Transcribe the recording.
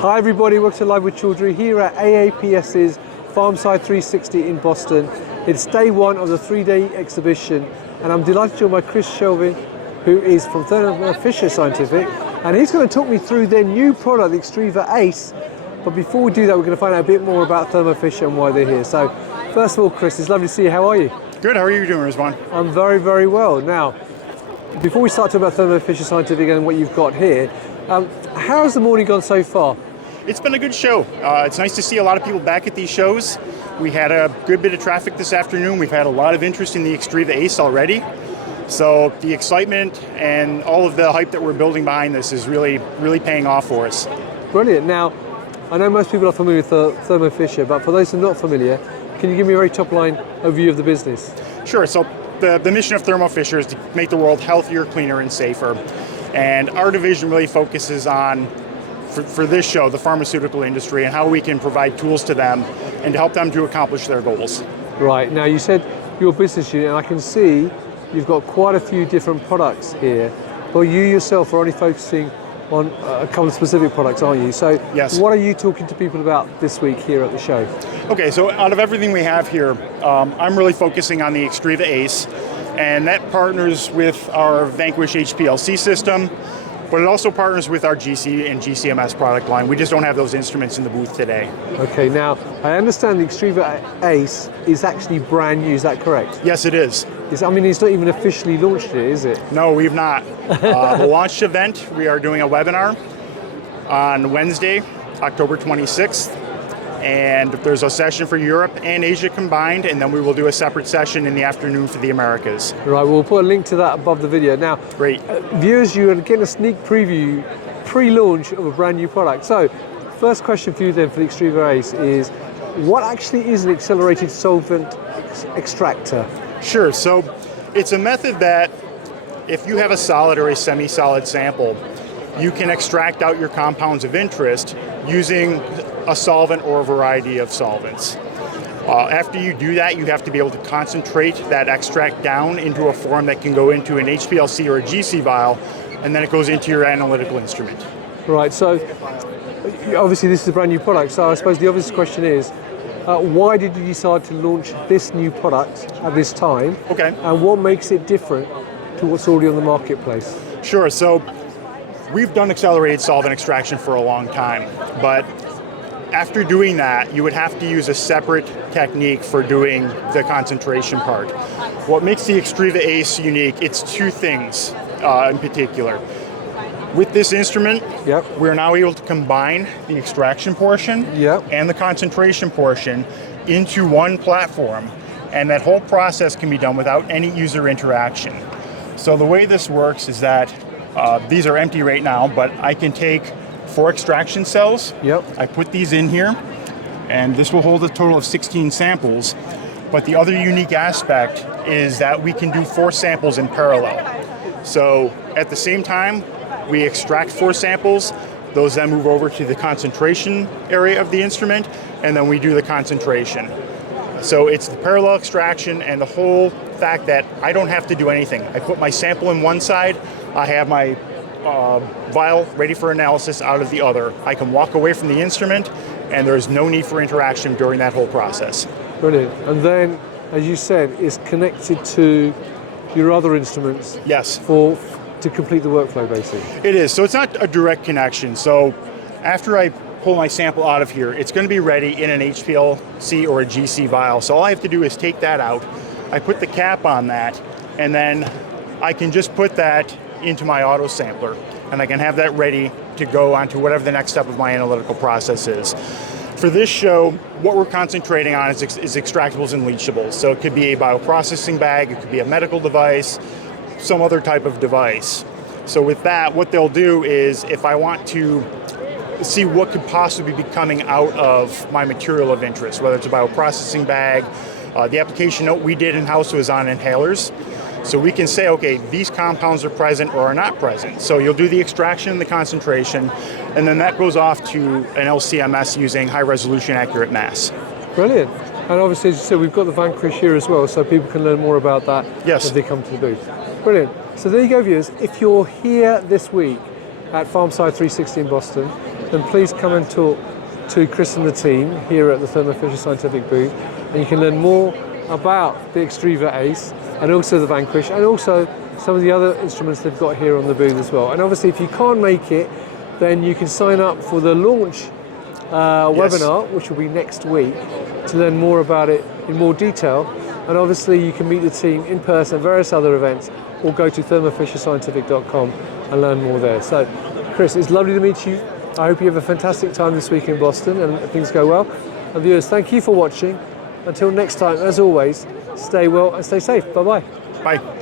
Hi everybody, welcome to Live with Chaudhry here at AAPS's Farmside 360 in Boston. It's day one of the 3-day exhibition and I'm delighted to join by Chris Shevlin, who is from Thermo Fischer Scientific, and he's going to talk me through their new product, the Extriva ACE. But before we do that, we're going to find out a bit more about Thermo Fischer and why they're here. So first of all, Chris, it's lovely to see you. How are you? Good, how are you doing, Rizwan? I'm very, very well. Now, before we start talking about Thermo Fischer Scientific and what you've got here, how's the morning gone so far? It's been a good show. It's nice to see a lot of people back at these shows. We had a good bit of traffic this afternoon. We've had a lot of interest in the Extriva ACE already. So the excitement and all of the hype that we're building behind this is really paying off for us. Brilliant. Now, I know most people are familiar with Thermo Fischer, but for those who are not familiar, can you give me a very top line overview of the business? Sure. So the mission of Thermo Fischer is to make the world healthier, cleaner, and safer. And our division really focuses on, for this show, the pharmaceutical industry and how we can provide tools to them and to help them to accomplish their goals. Right. Now, you said your business unit, and I can see you've got quite a few different products here, but you yourself are only focusing on a couple of specific products, aren't you? So yes. What are you talking to people about this week here at the show? Okay, so out of everything we have here, I'm really focusing on the Extriva ACE, and that partners with our Vanquish HPLC system, but it also partners with our GC and GCMS product line. We just don't have those instruments in the booth today. Okay, now I understand the Extriva ACE is actually brand new, is that correct? Yes, it is. I mean, it's not even officially launched yet, is it? No, we've not. The launch event, we are doing a webinar on Wednesday, October 26th, and there's a session for Europe and Asia combined, and then we will do a separate session in the afternoon for the Americas. Right, we'll put a link to that above the video. Now, great. Viewers, you are getting a sneak preview, pre-launch of a brand new product. So, first question for you then for the Extriva ACE is, what actually is an accelerated solvent extractor? Sure, so it's a method that if you have a solid or a semi-solid sample, you can extract out your compounds of interest using a solvent or a variety of solvents. After you do that, you have to be able to concentrate that extract down into a form that can go into an HPLC or a GC vial, and then it goes into your analytical instrument. Right, so obviously this is a brand new product, so I suppose the obvious question is, why did you decide to launch this new product at this time? Okay. And what makes it different to what's already on the marketplace? Sure, so we've done accelerated solvent extraction for a long time, but after doing that, you would have to use a separate technique for doing the concentration part. What makes the Extriva ACE unique, it's two things in particular. With this instrument, we're now able to combine the extraction portion and the concentration portion into one platform, and that whole process can be done without any user interaction. So the way this works is that these are empty right now, but I can take 4 extraction cells. I put these in here, and this will hold a total of 16 samples. But the other unique aspect is that we can do 4 samples in parallel. So at the same time, we extract 4 samples. Those then move over to the concentration area of the instrument, and then we do the concentration. So it's the parallel extraction and the whole fact that I don't have to do anything. I put my sample in one side, I have my vial ready for analysis out of the other. I can walk away from the instrument, and there's no need for interaction during that whole process. Brilliant. And then, as you said, it's connected to your other instruments. Yes. To complete the workflow, basically. It is. So it's not a direct connection. So after I pull my sample out of here, it's going to be ready in an HPLC or a GC vial. So all I have to do is take that out. I put the cap on that, and then I can just put that into my auto sampler, and I can have that ready to go on to whatever the next step of my analytical process is. For this show, what we're concentrating on is extractables and leachables. So it could be a bioprocessing bag, it could be a medical device, some other type of device. So with that, what they'll do is, if I want to see what could possibly be coming out of my material of interest, whether it's a bioprocessing bag, the application note we did in-house was on inhalers. So we can say, okay, these compounds are present or are not present. So you'll do the extraction and the concentration, and then that goes off to an LCMS using high resolution accurate mass. Brilliant. And obviously, as you said, we've got the Vanquish here as well, so people can learn more about that as they come to the booth. Brilliant. So there you go, viewers. If you're here this week at Farmside 360 in Boston, then please come and talk to Chris and the team here at the Thermo Fisher Scientific booth, and you can learn more about the Extriva ACE and also the Vanquish, and also some of the other instruments they've got here on the booth as well. And obviously, if you can't make it, then you can sign up for the launch webinar, which will be next week, to learn more about it in more detail. And obviously, you can meet the team in person at various other events, or go to thermofisherscientific.com and learn more there. So, Chris, it's lovely to meet you. I hope you have a fantastic time this week in Boston and things go well. And viewers, thank you for watching. Until next time, as always, stay well and stay safe. Bye-bye. Bye.